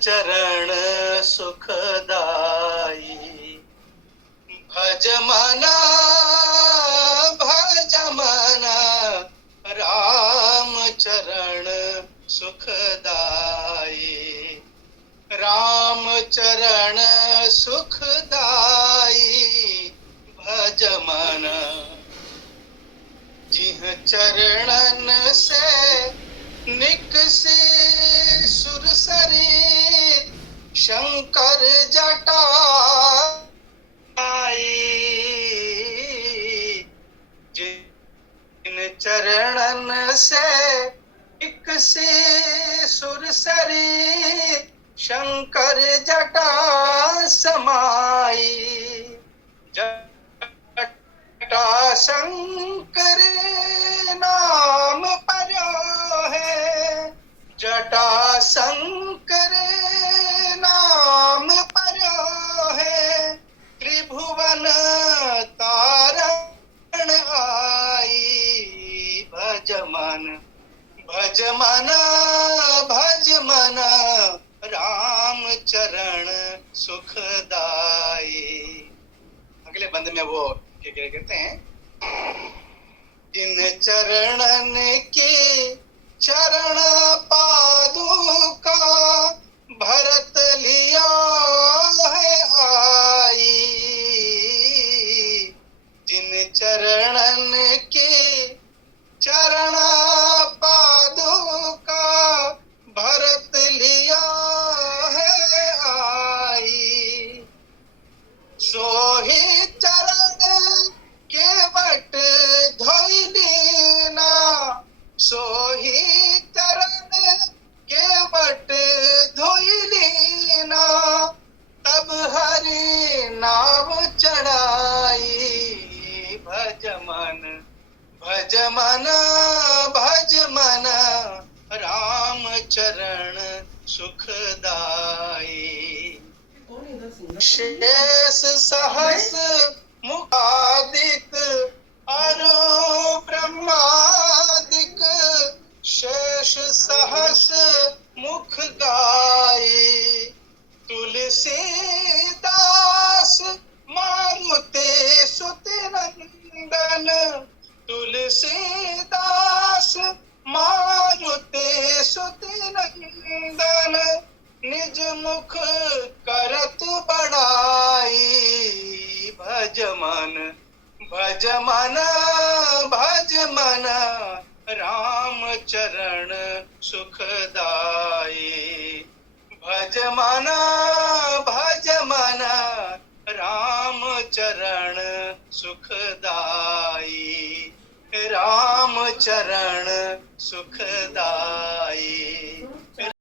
चरण सुखदाई। भज मना भज मना राम चरण सुखदाई। राम चरण सुखदाई भज मन। जिह चरणन से निकसी सुरसरी शंकर जटाई। जिन चरणन से निकसी सुरसरी शंकर जटा समाई। जटा शंकर नाम पर्यो है। जटा शंकर नाम पर्यो है। त्रिभुवन तारण आई। भज मन भज मन भज मन राम चरण सुखदाई। अगले बंद में वो क्या कहते हैं, जिन चरणन के चरण पादुका भरत लिया है आई। जिन चरणन के चरण पादुका भरत लिया है आई। सोही चरण केवट धोई लेना। सोही चरण केवट धोई लेना। तब हरि नाव चढ़ाई। भज मन भज मन भज मन राम चरण सुखदाई। शेष सहस मुखादिक अरु ब्रह्मादिक शेष सहस मुख गाई। तुलसीदास मारुति सुत नंदन। तुलसीदास मारुति सुत नंदन। निज मुख करत बढ़ाई। भज मन भज मन भज मन राम चरण सुखदाई। भज मन भज मन राम चरण सुखदाई। राम चरण सुखदाई।